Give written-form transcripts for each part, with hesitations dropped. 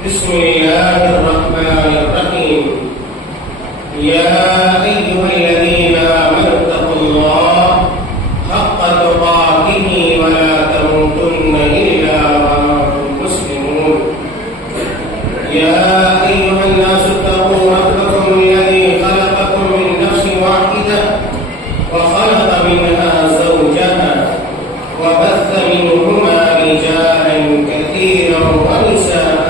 بسم الله الرحمن الرحيم. يا أيها الذين آمنوا اتقوا الله حق تقاته ولا تموتن إلا وأنتم مسلمون. يا أيها الناس اتقوا ربكم الذي خلقكم من نفس واحدة وخلق منها زوجها وبث منهما رجالا كثيرا ونساء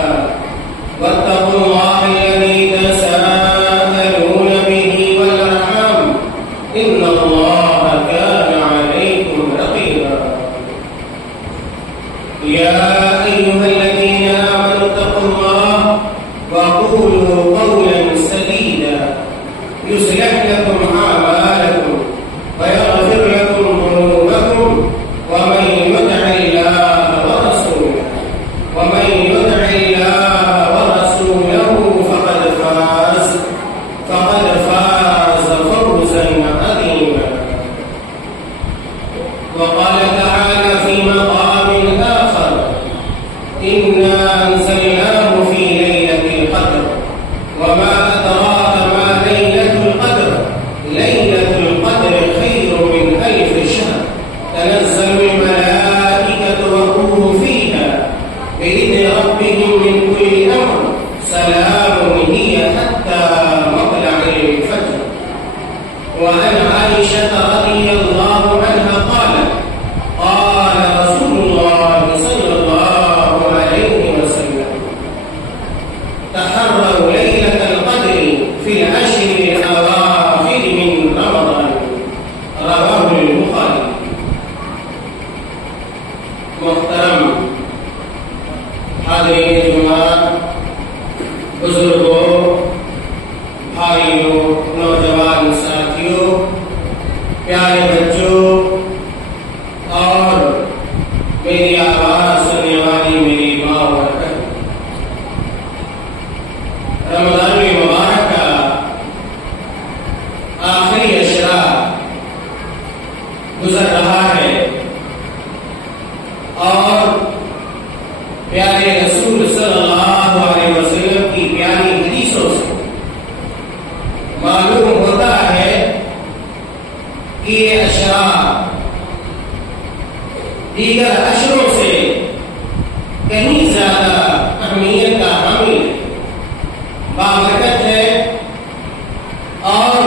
واتقوا الله الذي تساءلون به والأرحام إن الله كان عليكم رقيبا. يا أيها الذين آمنوا اتقوا الله وقولوا قولا سديدا يصلح لكم أعمالكم ويغفر لكم ذنوبكم ومن يطع الله ورسوله فقد فاز فوزا عظيما. وقال تعالى في مقام آخر: إنا أنزلناه في ليلة القدر وما أدراك ما ليلة القدر ليلة القدر خير من 1000 شهر تنزل الملائكة والروح فيها بإذن ربهم من كل أمر سلام هي حتى مطلع الفجر. وعن عائشة رضي الله عنها قالت: قال رسول الله صلى الله عليه وسلم: تحروا ليلة القدر في العشر الأواخر من رمضان. رواه البخاري. محترم حاضرین جمعہ، بزرگوں، بھائیوں، نوجوان ساتھیوں، پیارے بچوں اور میری آواز سننے والی میری ماں اور بہن، رمضان المبارک کا آخری عشرہ گزر رہا ہے اور پیارے رسول صلی اللہ علیہ وسلم کی پیاری حدیثوں سے معلوم ہوتا ہے کہ یہ عشرہ دیگر عشروں سے کہیں زیادہ اہمیت کا حامل ہے، بابرکت ہے اور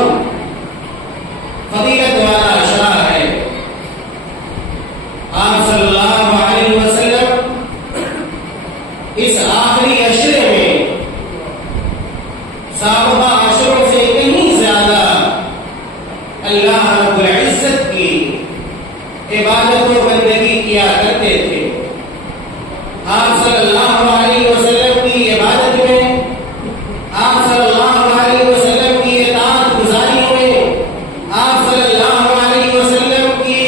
فضیلت والا عشرہ ہے۔ آپ صلی اللہ علیہ وسلم اس آخری عشرے میں سابقہ عشروں سے کہیں زیادہ اللہ رب العزت کی عبادت و بندگی کیا کرتے تھے۔ آپ صلی اللہ علیہ وسلم کی عبادت میں، آپ صلی اللہ علیہ وسلم کی اطاعت گزاری میں، آپ صلی اللہ علیہ وسلم کی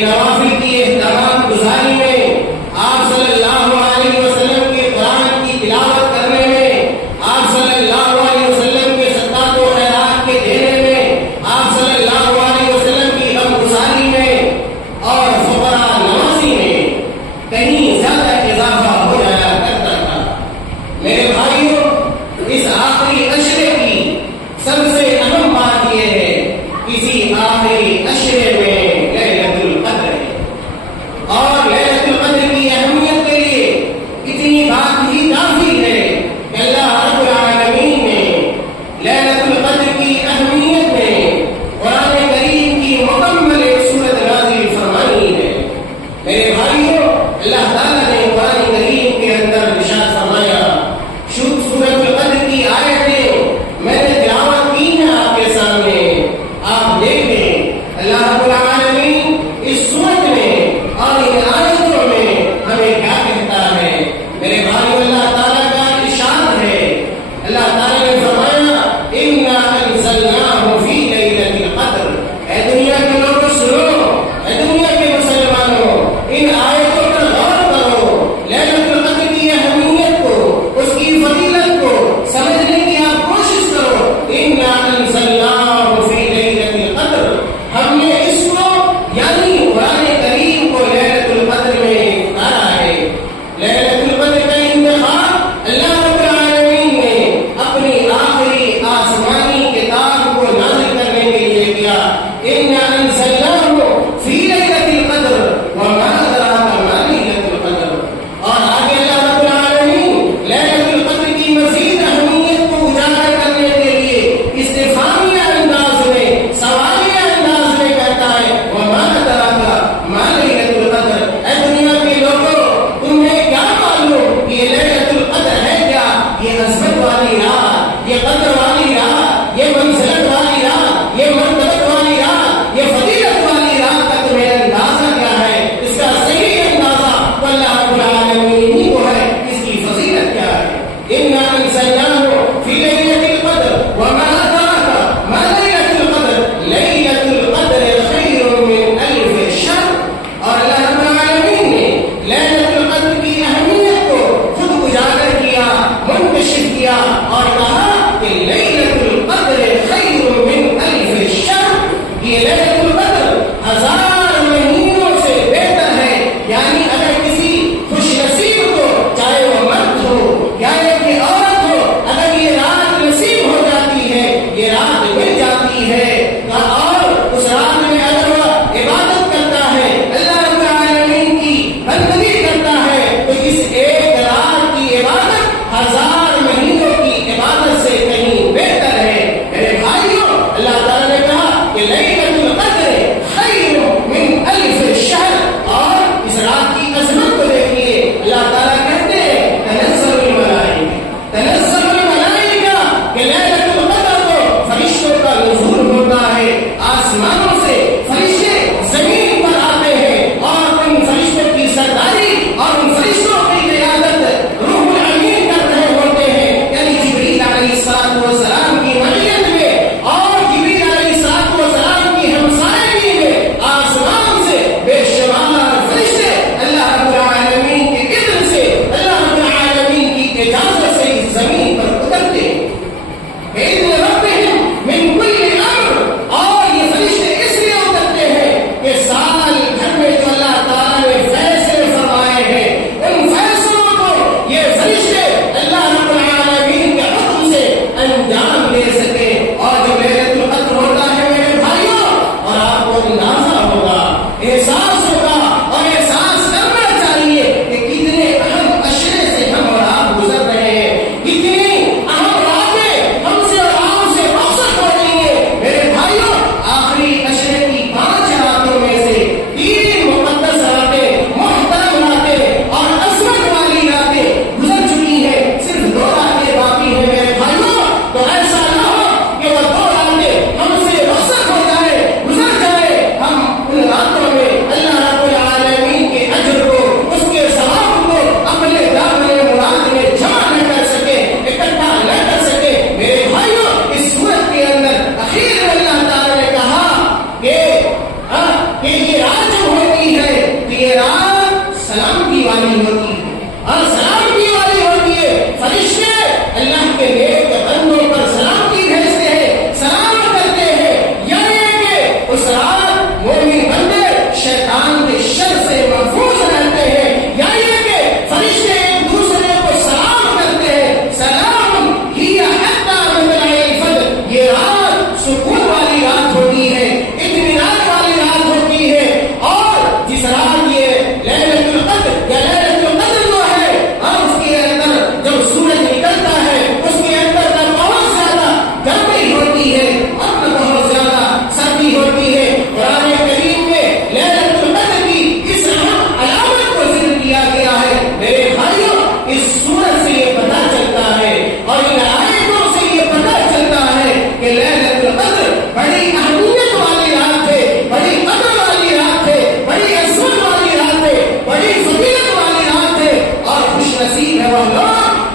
نوافل کی اہتمام گزاری میں، آپ صلی اللہ علیہ وسلم کے قرآن کی تلاوت کرنے میں، آپ صلی اللہ علیہ وسلم کے صدقات و خیرات کے دینے میں، آپ صلی اللہ علیہ وسلم کی غمگساری میں اور فقراء نوازی میں کہیں زیادہ اضافہ ہو جایا کرتا تھا۔ میرے بھائیوں، اس آخری عشرے کی سب سے اہم بات یہ ہے، کسی آخری عشرے میں لیلۃ القدر ہے اور لیلۃ القدر کی اہمیت کے لیے اتنی بات ہی کافی ہے کہ اللہ رب العالمین نے لیلۃ القدر کی اہمیت میں قرآن کریم کی مکمل ایک سورت نازل فرمائی ہے۔ میرے بھائیوں، اللہ تعالیٰ نے قرآن کریم کے اندر ارشاد فرمایا، سورت القدر کی آیتیں میں نے تلاوت کی ہیں آپ کے سامنے، آپ دیکھیں اللہ رب العالمین اس سورت میں اور ان آیتوں میں ہمیں کیا کہتا ہے۔ میرے بھائیوں، اللہ تعالیٰ کا ارشاد ہے، اللہ تعالیٰ نے فرمایا: اِنَّا أَنزَلْنَاهُ فِي لَيْلَةِ الْقَدْرِ۔ اے دنیا کے لوگوں سنو، اے دنیا کے مسلمانوں، ان آیتوں پر غور کرو، لیلۃ القدر کی اہمیت کو، اس کی فضیلت کو سمجھنے کی آپ کوشش کرو۔ اِنَّا أَنزَلْنَاهُ فِي لَيْلَةِ الْقَدْرِ، ہم نے اس کو یعنی قرآن کریم کو لیلۃ القدر میں اتارا ہے۔ لیلۃ القدر کا انتخاب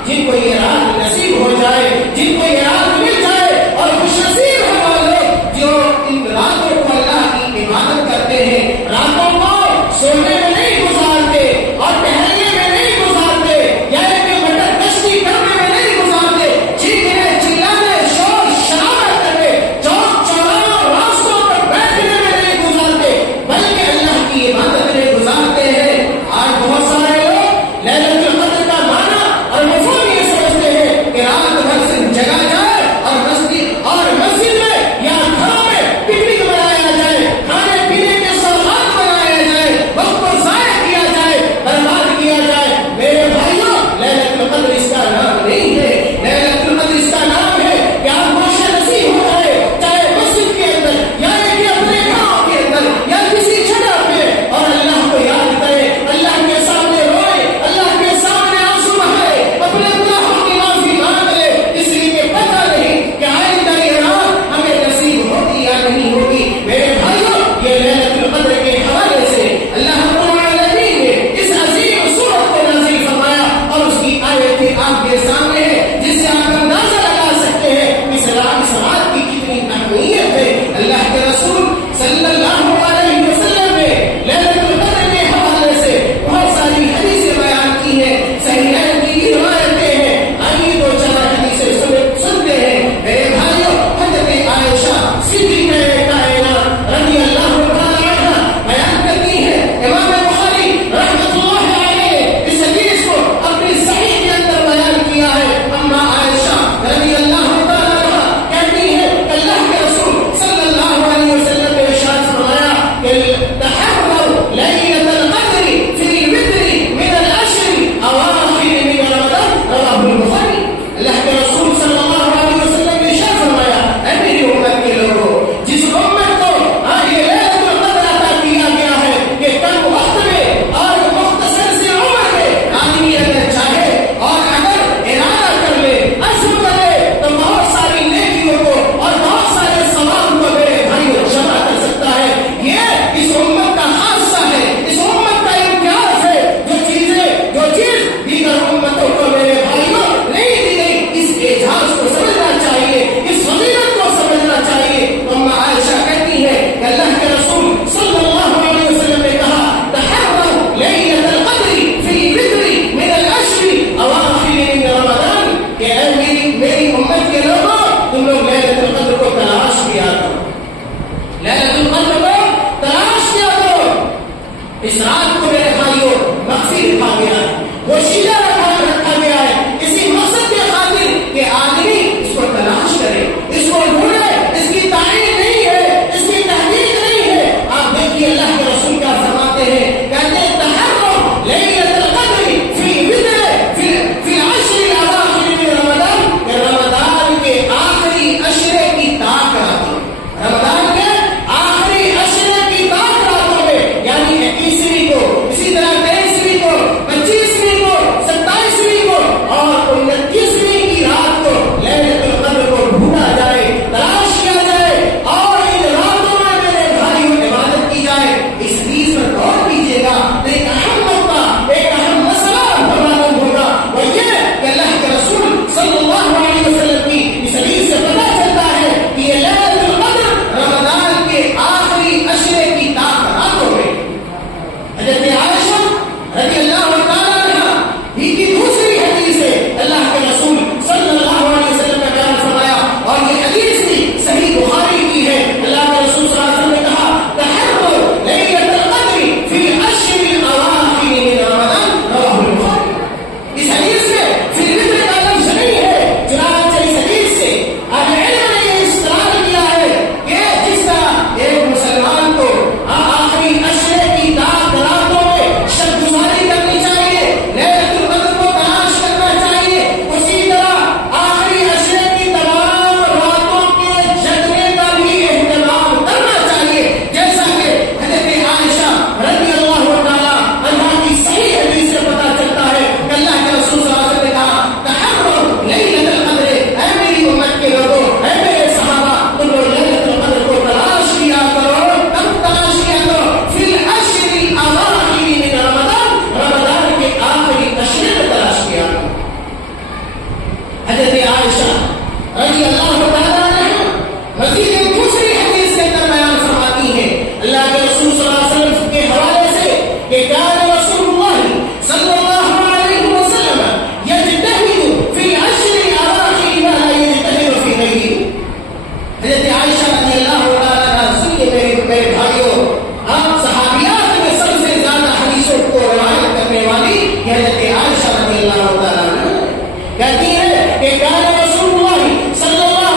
جن کو یہ رات نصیب ہو جائے، جن کو یہ رات مل جائے، اور خوش نصیب ہیں وہ لوگ جو ان راتوں کو اللہ کی عبادت کرتے ہیں، راتوں کو سونے میں نہیں گزارتے اور ٹہلنے میں نہیں گزارتے، یا ایک مٹر کشتی کرنے میں نہیں گزارتے، چیخنے چلانے شور شرابت کرنے چوک چوراہوں راستوں پر بیٹھنے میں نہیں گزارتے، بلکہ اللہ کی عبادت میں گزارتے ہیں۔ آج بہت سارے لوگ لیلۃ القدر کا معنی اور مفہوم یہ سمجھتے ہیں کہ رات بھر سے جگا جائے عائشہ رضی اللہ تعالیٰ عنہ مزید ایک دوسری حدیث کے اندر بیان فرماتی ہیں اللہ کے رسول صلی اللہ علیہ وسلم کے حوالے سے کہ کان رسول اللہ صلی اللہ علیہ وسلم یجتہد فی العشر الاواخر ما لا یجتہد فی غیرہ. حضرت عائشہ رضی اللہ تعالیٰ عنہ سنیے میرے بھائیوں، آپ صحابیات میں سب سے زیادہ حدیثوں کو روایت کرنے والی حضرت عائشہ رضی اللہ تعالیٰ عنہ کہتی ہے کہ کان رسول اللہ صلی اللہ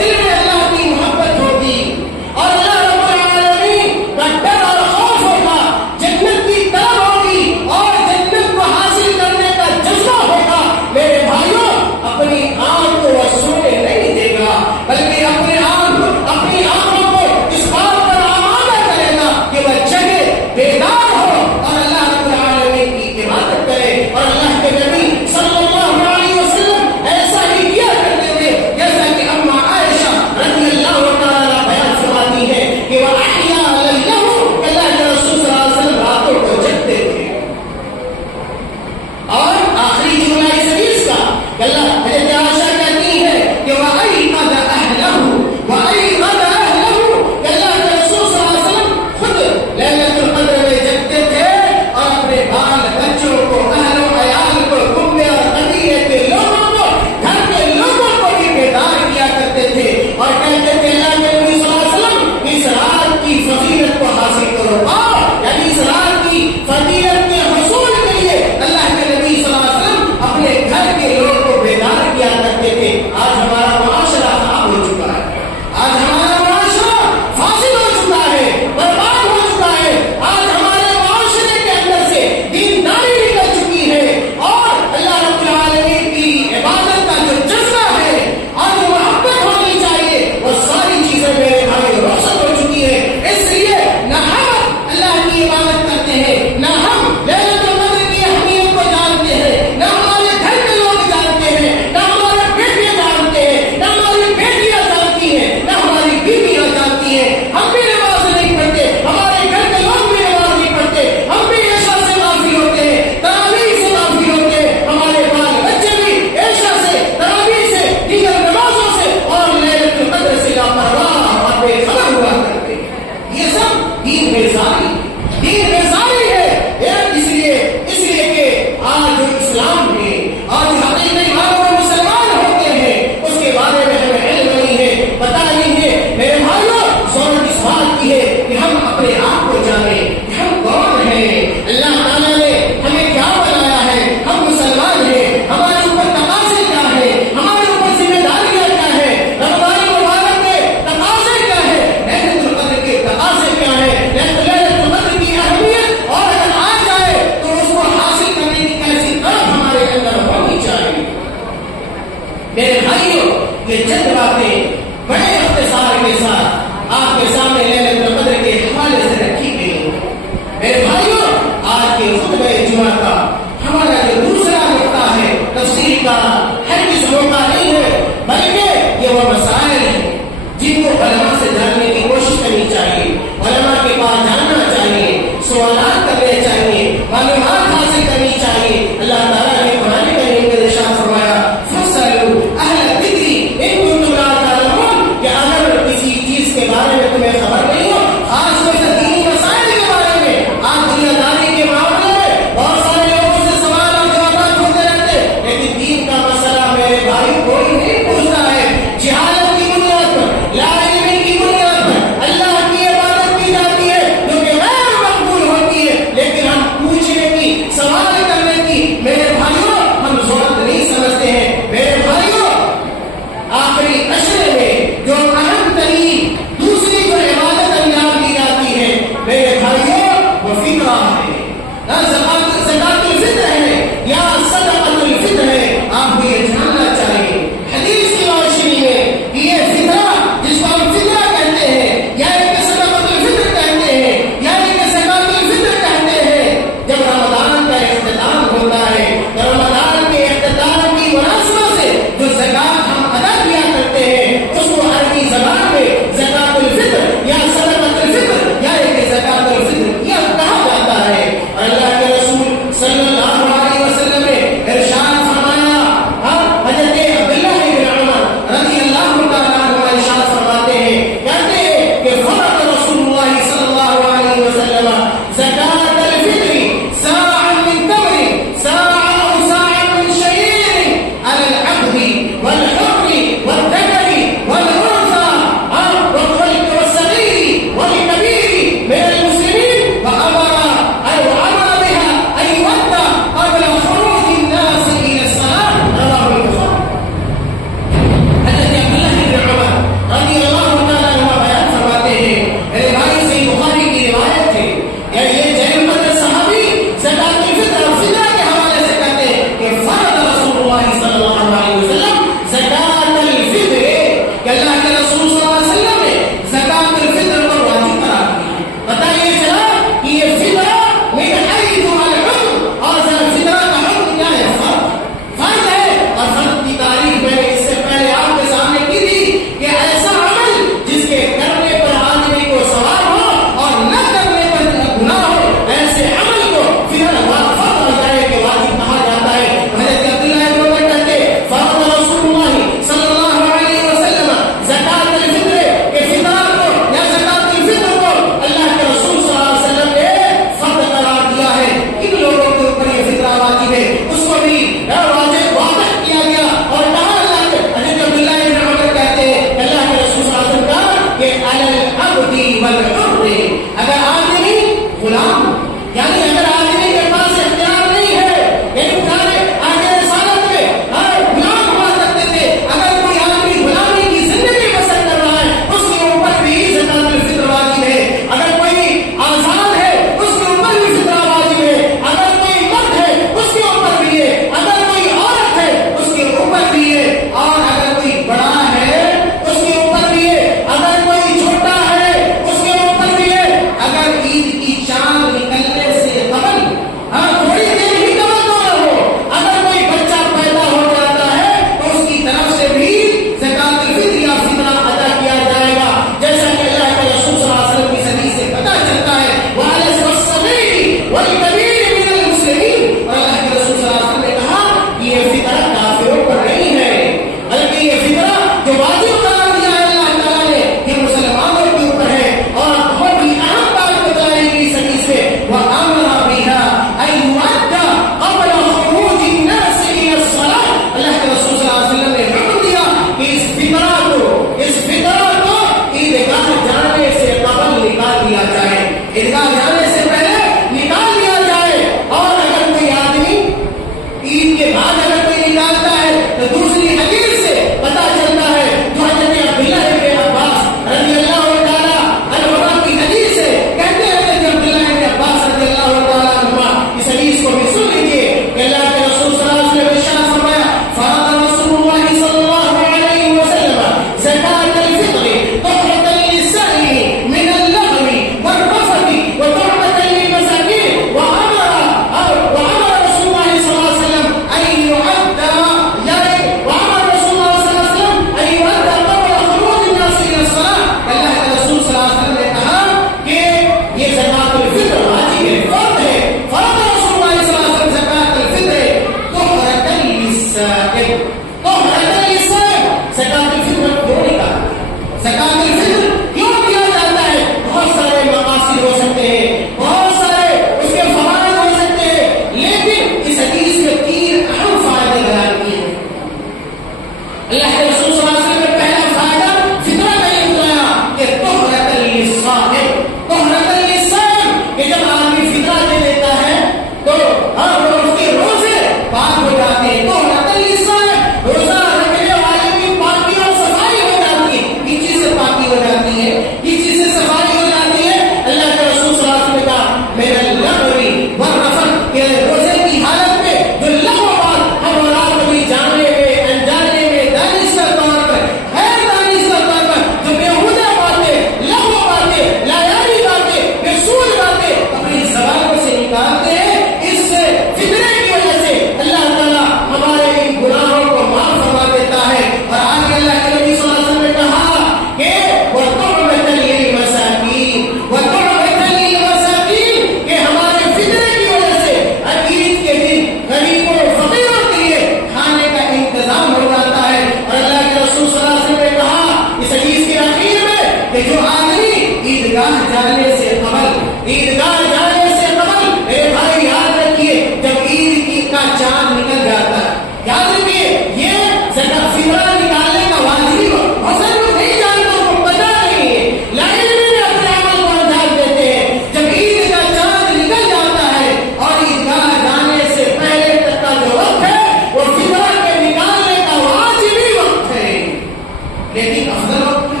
افضل وقت ہے،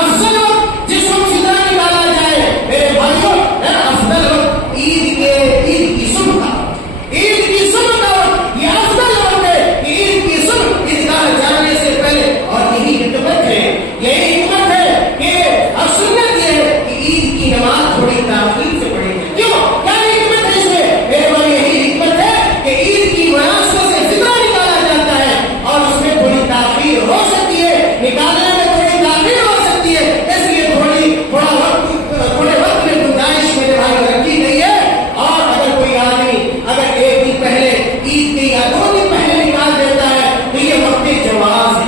افضل وقت جس وقت فطرہ نکالا جائے میرے بھائیوں، افضل وقت عید کی صبح کا، عید کی صبح کا وقت یہ افضل وقت ہے کہ عید کی صبح عیدگاہ جانے سے پہلے، اور یہی حکمت ہے، یہی حکمت ہے کہ اب سنت یہ ہے کہ عید کی نماز تھوڑی تاخیر سے پڑھی جائے. کیوں؟ کیا حکمت ہے اس میں؟ میرے بھائی یہی حکمت ہے کہ عید کی مناسبت سے فطرہ نکالا جاتا ہے اور اس میں تھوڑی تاخیر ہو سکتی ہے، نکالنے میں تھوڑی تاخیر ہو سکتی ہے، اس لیے تھوڑے وقت میں گنجائش میرے بھائی رکھی گئی ہے. اور اگر کوئی آدمی اگر ایک دن پہلے عید کے یا 2 دن پہلے نکال دیتا ہے تو یہ وقت جواز ہے،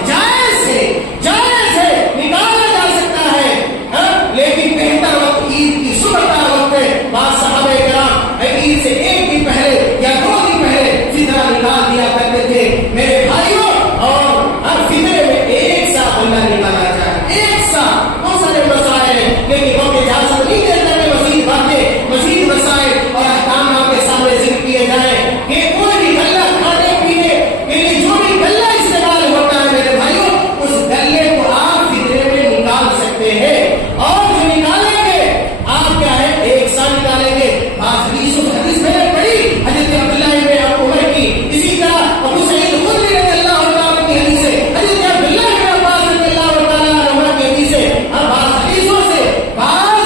جائز ہے، نکالا جا سکتا ہے. لیکن بہتر وقت عید کی صبح کا وقت ہے. بعض صحابہ کرام عید سے 1 دن پہلے یا 2 دن پہلے فطرہ نکال دیا کرتے تھے میرے بھائیوں. اور ہر فطرے میں ایک ساتھ اللہ نکالا جائے، ایک ساتھ. بہت سارے مسائل ہیں لیکن وقت اجازت نہیں دیتا کہ مزید باتیں، مزید مسائل اور احکام آپ کے سامنے ذکر کیے جائیں. کہ کوئی بھی غلہ کھانے پینے کے لیے جو بھی غلہ استعمال ہوتا ہے میرے بھائیوں، اس غلے کو آپ فطرے میں نکال سکتے ہیں. اور جو نکالیں گے آپ کیا ہے، ایک ساتھ نکالیں گے. حدیث میں نے پڑھی حضرت عبداللہ ابن عمر کی، اسی طرح ابو سعید خدری رضی اللہ تعالیٰ کی حدیث ہے، حضرت عبداللہ ابن عباس رضی اللہ تعالیٰ عنہ کی حدیث ہے. اور بعض حدیثوں سے بعض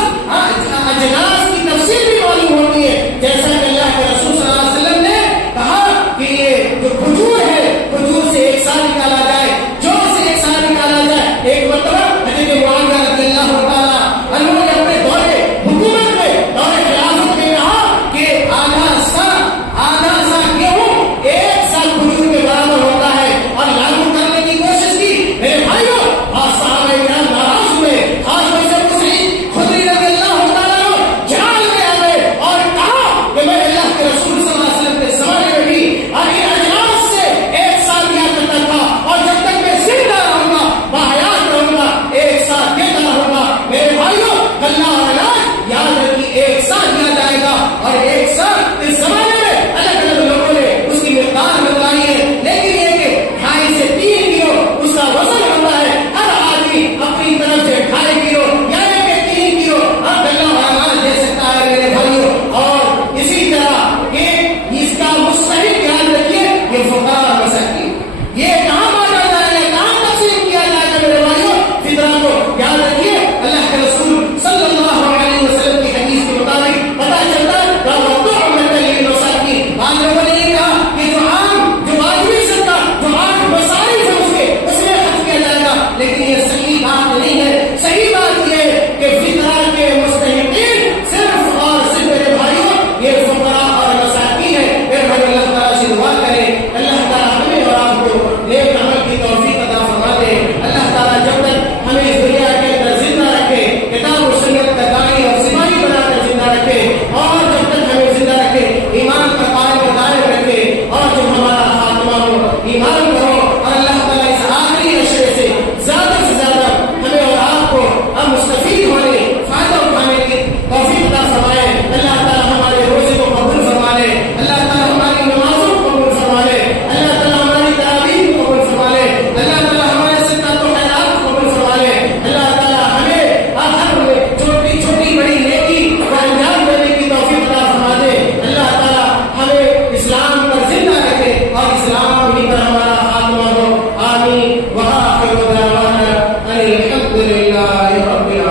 اجناس کی تفصیل بھی معلوم ہوتی ہے. جیسا کہ اللہ کے رسول صلی اللہ علیہ وسلم نے کہا کہ یہ جو کھجور ہے، کھجور سے ایک ساتھ نکالا جائے، جو سے ایک ساتھ نکالا جائے. ایک مرتبہ حضرت معاویہ رضی اللہ تعالیٰ عنہ نے اپنے دور حکومت میں، دور خلافت میں کہا کہ آدھا سا گیہوں 1 سال کھجور کے برابر ہوتا ہے، اور لاگو کرنے کی کوشش کی. میرے بھائیوں اور صحابہ کرام ناراض ہوئے، خاص طور سے ابو سعید خدری رضی اللہ تعالیٰ عنہ جان میں آ گئے اور کہا کہ میں اللہ کے رسول صلی اللہ علیہ وسلم کے زمانے میں بھی ان اجناس سے 1 سال دیا کرتا تھا، اور جب تک میں زندہ رہوں گا، باحیات رہوں گا، 1 سال دیتا رہوں گا. میرے بھائیوں اللہ اور اللہ یاد رکھیے، 1 سال دیا جائے گا. اور 1 سال اس زمانے میں الگ الگ لوگوں نے اس کی مقدار بتلائی ہے، لیکن یہ کہ 2.5 سے 3 کلو اس کا وزن ہوتا ہے. ہر آدمی اپنی طرف سے 2.5 کلو یعنی کہ 3 کلو ہر گلا حیوان دے سکتا ہے میرے بھائیوں. اور اسی طرح کہ اس کا مستحق یاد رکھیے، یہ فقراء مساکین، یہ کہاں بانٹا جائے گا، کہاں تقسیم کیا جائے گا میرے بھائیوں، فطرہ کو یاد رکھیے. اللہ کے رسول صلی اللہ علیہ وسلم کی حدیث کے مطابق پتہ چلتا ہے کہ بعض لوگوں نے یہ کہا کہ جو واجبی صدقہ، جو 8 مصارف ہے اس میں خرچ کیا جائے گا، لیکن یہ صحیح بات نہیں ہے. صحیح بات یہ ہے کہ فطرہ کے مستحقین صرف اور صرف میرے بھائیوں یہ فقراء اور مساکین ہیں. میرے بھائی اللہ تعالیٰ سے دعا کریں، اللہ تعالیٰ ہمیں اور آپ کو نیک عمل کی توفیق عطا فرما دے. اللہ تعالیٰ جب تک ہمیں اس دنیا کے اندر زندہ رکھے، کتاب و سنت کا داعی اور سپاہی بنا کر زندہ رکھے، اور جب تک ہمیں زندہ رکھے ایمان کا قائم و دائم رکھے، اور جب ہمارا خاتمہ ہو ایمان کرو. اور اللہ تعالیٰ اس آخری عشرے سے زیادہ ہمیں اور آپ کو ہم مستفید ہونے، فائدہ اٹھانے کی توفیق عطا فرمائے. اللہ تعالیٰ ہمارے روزے کو قبول فرما لے، اللہ تعالیٰ ہماری نمازوں کو قبول فرما لے، اللہ تعالیٰ ہماری تراویح کو قبول فرما لے، اللہ تعالیٰ ہمارے صدقات و خیرات کو قبول فرما لے. اللہ تعالیٰ ہمیں ہر چھوٹی بڑی نیکی کو انجام دینے کی توفیق عطا فرما دے. اللہ تعالیٰ ہمیں اسلام پر زندہ رکھے اور اسلام ہی پر ہمارا خاتمہ ہو. آمین. وآخر دعوانا ان الحمد للہ رب العالمین.